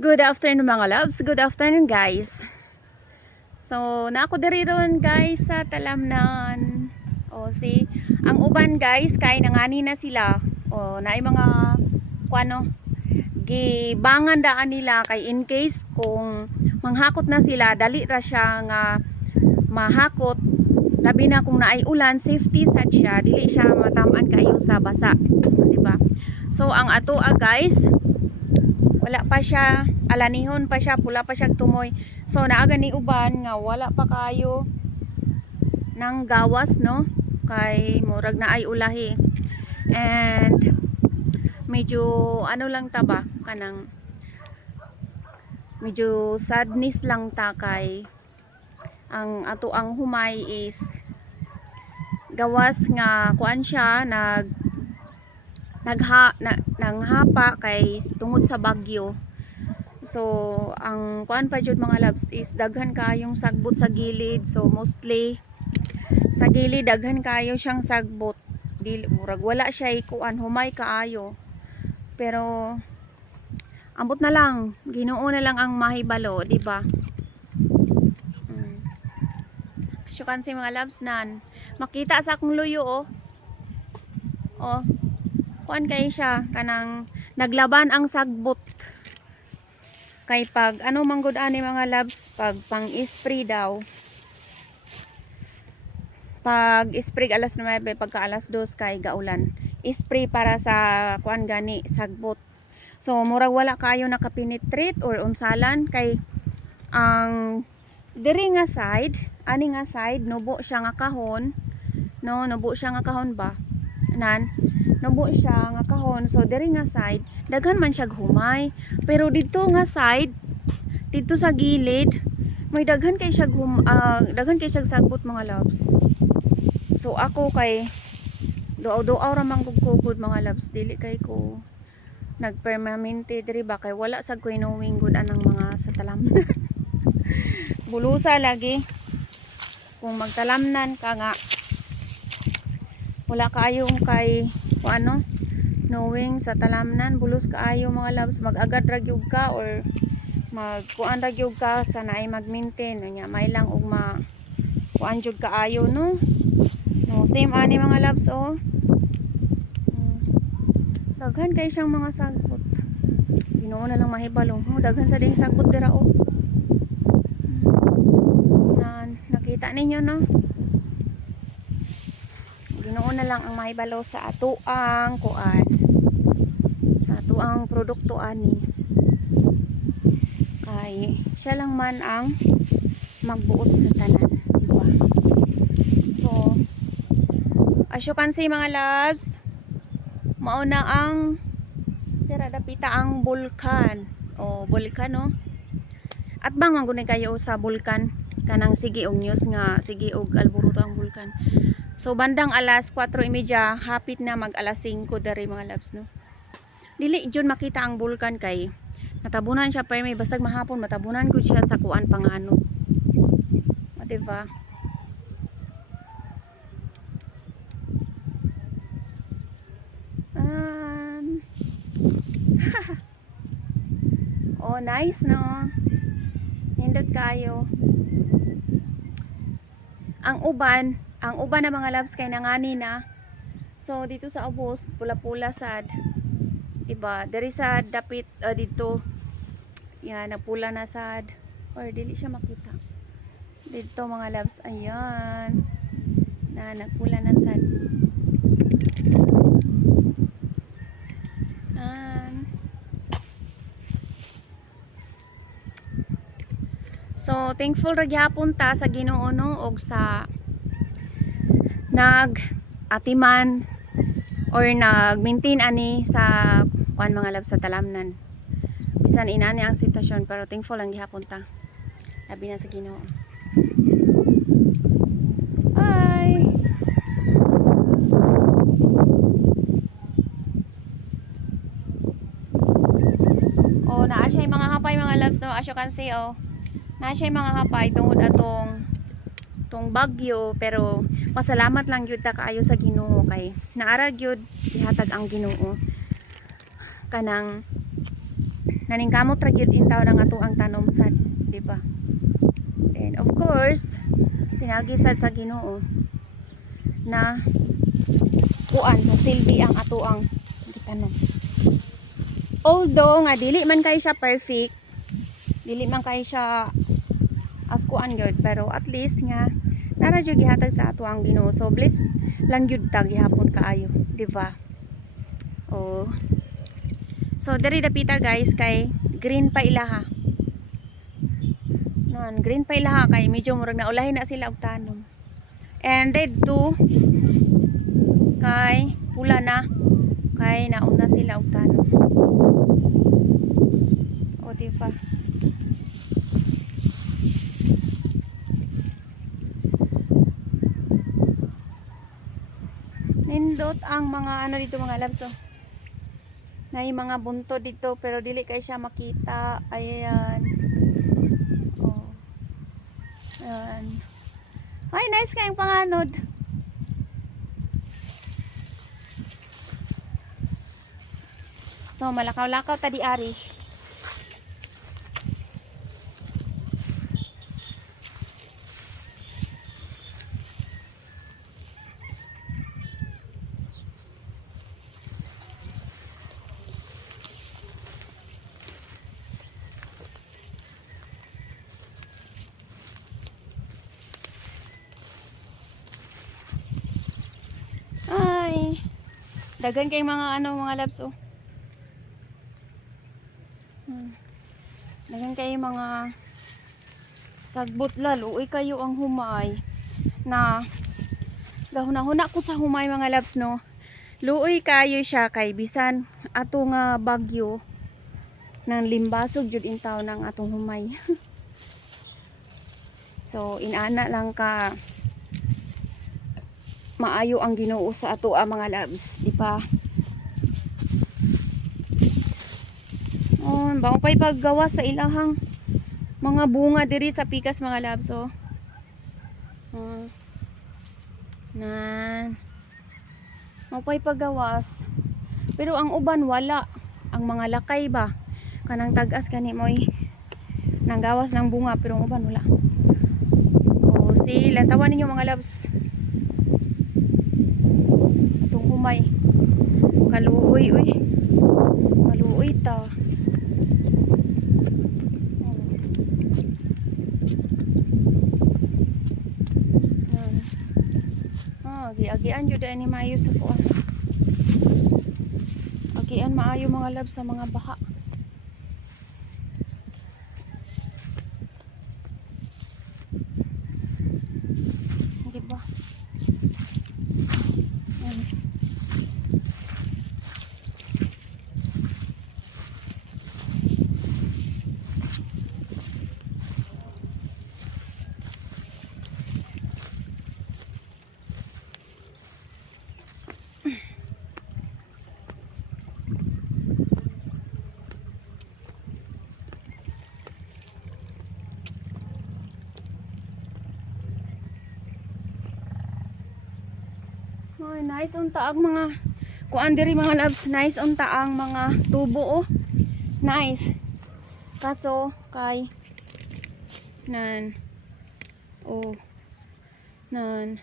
Good afternoon mga loves. Good afternoon guys. So, na ako diri ron guys sa talamnan. O ang uban guys kay nangani na sila. O naay mga kuano gibangan daan nila kay in case kung manghakot na sila dali ra siya nga mahakot, labi na kung naay ulan, safety sad siya, dili siya matamaan kayo sa basa, di ba? So ang ato guys, wala pa siya, alanihon pa siya, pula pa siya tumoy. So naaga ni uban nga wala pa kayo ng gawas, no? Kay murag na ay ulahi. And medyo ano lang ta ba kanang medyo sadness lang ta kay ang ato ang humay is gawas nga kuan siya nanghapa kay tungod sa bagyo. So ang kuan pa jud mga loves is daghan kayong sagbot sa gilid. So mostly sa gilid daghan kayo siyang sagbot, dili murag wala siya kuan humay kaayo, pero ambot na lang, Ginoo na lang ang mahibalo, di ba? Syukan si mga loves nan makita sa akong luyo kuan kay siya kanang naglaban ang sagbot. Kay pag ano manggod ani mga loves, pag pang-spray daw, pag spray alas 9 pagka alas 2 kay gaulan, spray para sa kuan gani sagbot. So murag wala kayo nakapenetrate or unsalan kay ang diri nga side, ani nga side nubo siya nga kahon, no, nubo siya nga kahon ba nan, nubo siya nga kahon. So diri nga side daghan man siya humay, pero dito nga side, dito sa gilid may daghan kay siya daghan kay siya sagbot mga loves. So ako kay doaw-doaw ra man kugkugod mga loves, dili kay ko nagpermanente diri ba kay wala sad koy knowing good anang mga sa talamnan. Bulusa lagi kung magtalamnan ka nga wala kaayong kay kung ano knowing sa talamnan, bulos kaayo mga loves, mag-agad ragyog ka or magkuan ragyog ka sa naay mag-maintain nya may lang og kuan jud kaayo, no? No, same ani mga loves daghan kay siyang mga sagbot. Ginoo na lang mahibalo. Daghan sa ding sagbot dira nakita ninyo, no? Ginoo na lang ang mahibalo sa atuang kuan, sa atuang produkto ani. Kay siya lang man ang magbuot sa tanan, di ba? So as you can see mga loves, mauna ang tira dapita ang bulkan bulkan, no? At bang ang gunay kayo sa bulkan kanang sige og news nga sige og alboruto ang bulkan. So bandang alas 4:30 hapit na mag alas 5 dari mga loves, no? Dili jud makita ang bulkan kay natabunan siya pero may bastag mahapon matabunan gud siya sa kuan pangano, diba? Nice, no? Hindot kayo. Ang uban na mga loves kay nangani na. So dito sa ubos pula-pula sad, diba? Diri sa dapit dito yan napula na sad, or dili siya makita dito mga loves, ayan na nagpula na sad. So thankful ra gyapon ta sa Ginoo, no, og sa nag-atiman or nag-maintain ani sa kuan mga love sa talamnan. Bisan inani ang sitwasyon, pero thankful lang gyapon ta. Labi na sa Ginoo. Bye. Naa siya mga hapay mga loves, no, as you can see na siya mga hapay tungod atong bagyo, pero pasalamat lang gyud ta kaayo sa Ginoo kay naara gyud ihatag ang Ginoo kanang naningkamot ra gyud intaw ng ato ang tanom sad, di ba? And of course, pinagisad sa Ginoo na kuan silbi ang ato ang gitanom. Although nga dili man kay siya perfect, dili man kay siya as kuan gyud, pero at least nga nara jud gihatag sa ato ang Ginoo. So bless lang gyud ta gihapon kaayo, di ba? Oh. So diri dapita guys kay green pa ilaha. Nan green pa ilaha kay medyo murag naulahin na sila og tanom. And red too kay pula na kay nauna sila og tanom. O di ba? Nindot ang mga ano dito mga labs, oh. Na yung mga bunto dito pero dili kay siya makita. Ayan. Oh. Ayan. Ay, nice kayong panganod. So, malakaw-lakaw tadi ari. Ay, dagan kayong mga ano mga labs, oh. Dagan kayong mga sagbot lalo. Uy kayo ang humay na gahuna-huna ko sa humay mga labs, no. Luoy kayo siya kay bisan ato nga bagyo nang limbasog jud intaw ng atong humay. So inana lang ka maayo ang Ginoo sa ato mga labs, di ba? Oh, bang pay paggawa sa ilahang mga bunga diri sa pikas mga labs, oh. Nan. Mapay paggawas. Pero ang uban wala. Ang mga lakay ba kanang tagas kani moy nanggawas ng bunga pero ang uban wala. Oh, si lantawan ninyo mga labs. Atong humay. Kaluoy uy. Kaluoy ta. Agian jud ani maayo sa kuan. Agian maayo mga labs sa mga baha. Di ba? Ay, nice unta ang mga kuan diri mga labs, nice unta ang mga tubo, oh. Nice. Kaso kay nan oh nan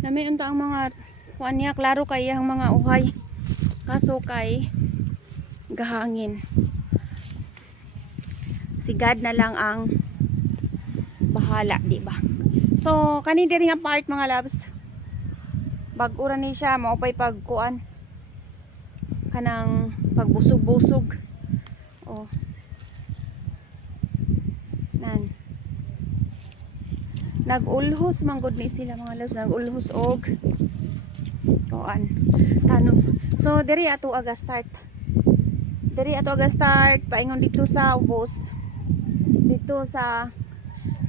nami unta ang mga kuan niya klaro kay ang mga uhay. Kaso kay gahangin. Si God na lang ang bahala, di ba? So kani diri nga part mga labs, bag-ura ni siya maupay pagkuan kanang pagbusog-busog. Oh. Nan. Nag-ulhos manggod ni sila mga labs, nag-ulhos og kuan tanom. So diri ato aga start. Diri ato aga start paingon dito sa ubos. Dito sa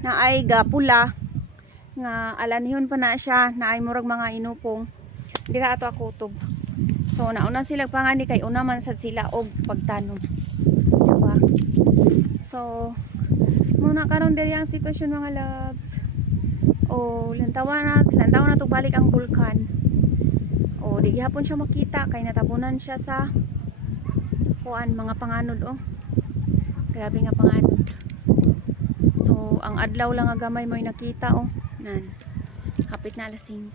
naay gapula nga alanihon pa na siya, naay murag mga inupong dira ato akutob. So nauna sila pangani kay una man sad sila og pagtanom, diba? So muna karon diri ang sitwasyon mga loves. O lantaw na to balik ang bulkan. O di gihapon siya makita kay natabunan siya sa kuan mga panganod, oh. Grabe nga panganod. So, ang adlaw lang nga gamay mo yung nakita, oh. Nan. Hapit na alas 5.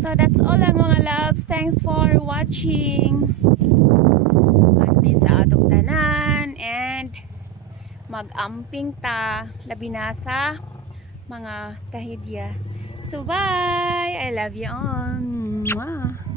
So, that's all lang mga loves. Thanks for watching. Kanti sa atong tanan. And, mag-amping ta. Labi na sa mga tahidya. So, bye! I love you all. Mwah!